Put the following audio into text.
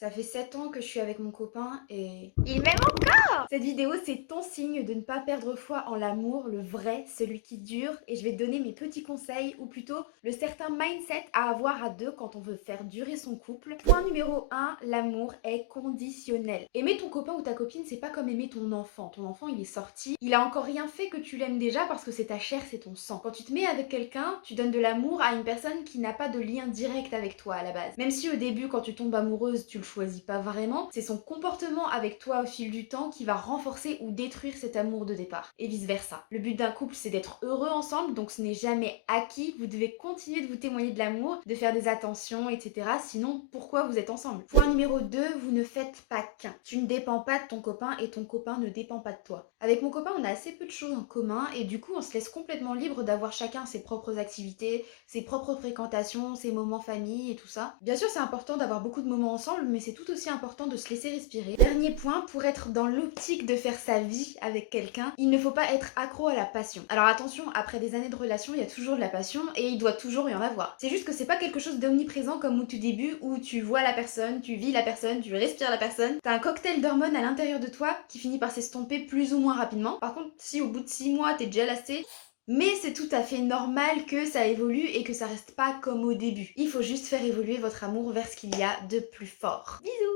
Ça fait 7 ans que je suis avec mon copain et Il m'aime encore! cette vidéo, c'est ton signe de ne pas perdre foi en l'amour, le vrai, celui qui dure, et je vais te donner mes petits conseils, ou plutôt le certain mindset à avoir à deux quand on veut faire durer son couple. Point numéro 1, l'amour est conditionnel. Aimer ton copain ou ta copine, c'est pas comme aimer ton enfant. Ton enfant, il est sorti, il a encore rien fait que tu l'aimes déjà parce que c'est ta chair, c'est ton sang. Quand tu te mets avec quelqu'un, tu donnes de l'amour à une personne qui n'a pas de lien direct avec toi à la base. Même si au début, quand tu tombes amoureuse, tu le choisis pas vraiment, c'est son comportement avec toi au fil du temps qui va renforcer ou détruire cet amour de départ. Et vice versa. Le but d'un couple, c'est d'être heureux ensemble, donc ce n'est jamais acquis. Vous devez continuer de vous témoigner de l'amour, de faire des attentions, etc. Sinon, pourquoi vous êtes ensemble? Point numéro 2, vous ne faites pas qu'un. Tu ne dépends pas de ton copain et ton copain ne dépend pas de toi. Avec mon copain, on a assez peu de choses en commun et du coup, on se laisse complètement libre d'avoir chacun ses propres activités, ses propres fréquentations, ses moments famille et tout ça. Bien sûr, c'est important d'avoir beaucoup de moments ensemble, mais c'est tout aussi important de se laisser respirer. Dernier point, pour être dans l'optique de faire sa vie avec quelqu'un, il ne faut pas être accro à la passion. Alors attention, après des années de relation, il y a toujours de la passion et il doit toujours y en avoir. C'est juste que c'est pas quelque chose d'omniprésent comme au tout début où tu vois la personne, tu vis la personne, tu respires la personne. T'as un cocktail d'hormones à l'intérieur de toi qui finit par s'estomper plus ou moins rapidement. Par contre, si au bout de 6 mois t'es déjà lassé, mais c'est tout à fait normal que ça évolue et que ça reste pas comme au début. Il faut juste faire évoluer votre amour vers ce qu'il y a de plus fort. Bisous!